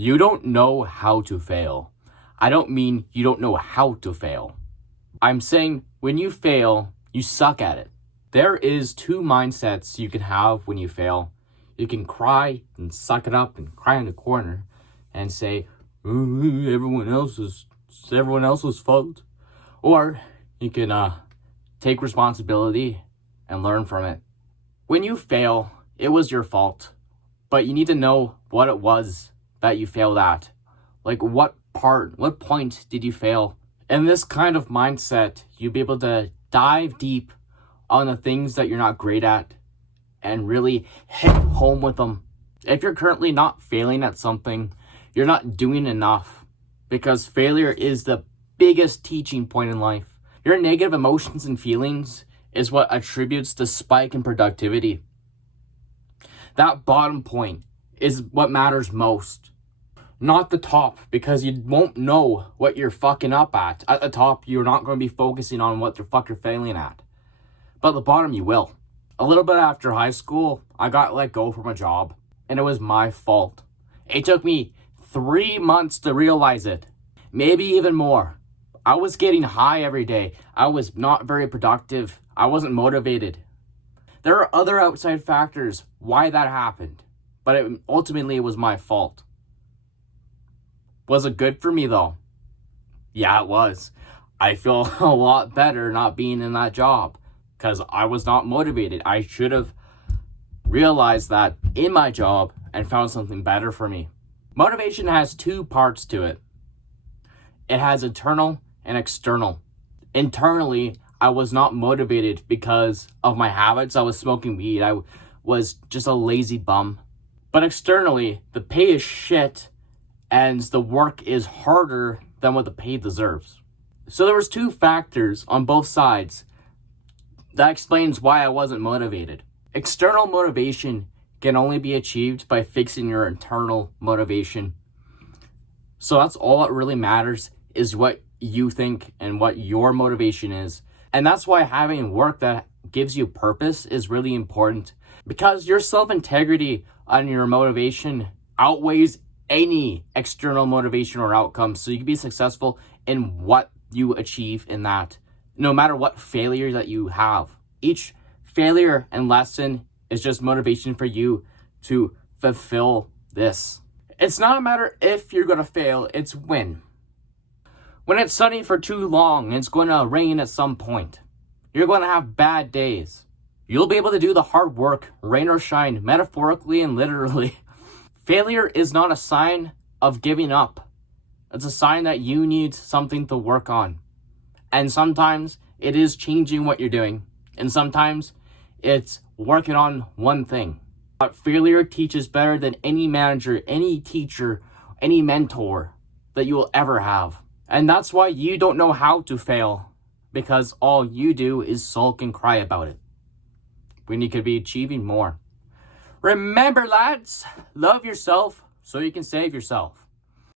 You don't know how to fail. I don't mean you don't know how to fail. I'm saying when you fail, you suck at it. There is two mindsets you can have when you fail. You can cry and suck it up and cry in the corner and say, everyone else's fault. Or you can take responsibility and learn from it. When you fail, it was your fault. But you need to know what it was that you failed at. Like what point did you fail? In this kind of mindset, you'll be able to dive deep on the things that you're not great at and really hit home with them. If you're currently not failing at something, you're not doing enough, because failure is the biggest teaching point in life. Your negative emotions and feelings is what attributes the spike in productivity. That bottom point is what matters most. Not the top, because you won't know what you're fucking up at. At the top, you're not going to be focusing on what the fuck you're failing at. But at the bottom, you will. A little bit after high school, I got let go from a job, and it was my fault. It took me 3 months to realize it. Maybe even more. I was getting high every day. I was not very productive. I wasn't motivated. There are other outside factors why that happened, but ultimately it was my fault. Was it good for me though? Yeah, it was. I feel a lot better not being in that job because I was not motivated. I should have realized that in my job and found something better for me. Motivation has two parts to it. It has internal and external. Internally, I was not motivated because of my habits. I was smoking weed. I was just a lazy bum. But externally, the pay is shit and the work is harder than what the pay deserves. So there was two factors on both sides that explains why I wasn't motivated. External motivation can only be achieved by fixing your internal motivation. So that's all that really matters, is what you think and what your motivation is. And that's why having work that gives you purpose is really important, because your self-integrity and your motivation outweighs any external motivation or outcome, so you can be successful in what you achieve in that, no matter what failure that you have. Each failure and lesson is just motivation for you to fulfill this. It's not a matter if you're going to fail, it's when. When it's sunny for too long, it's going to rain at some point. You're going to have bad days. You'll be able to do the hard work, rain or shine, metaphorically and literally. Failure is not a sign of giving up. It's a sign that you need something to work on. And sometimes it is changing what you're doing. And sometimes it's working on one thing. But failure teaches better than any manager, any teacher, any mentor that you will ever have. And that's why you don't know how to fail, because all you do is sulk and cry about it, when you could be achieving more. Remember, lads, love yourself so you can save yourself.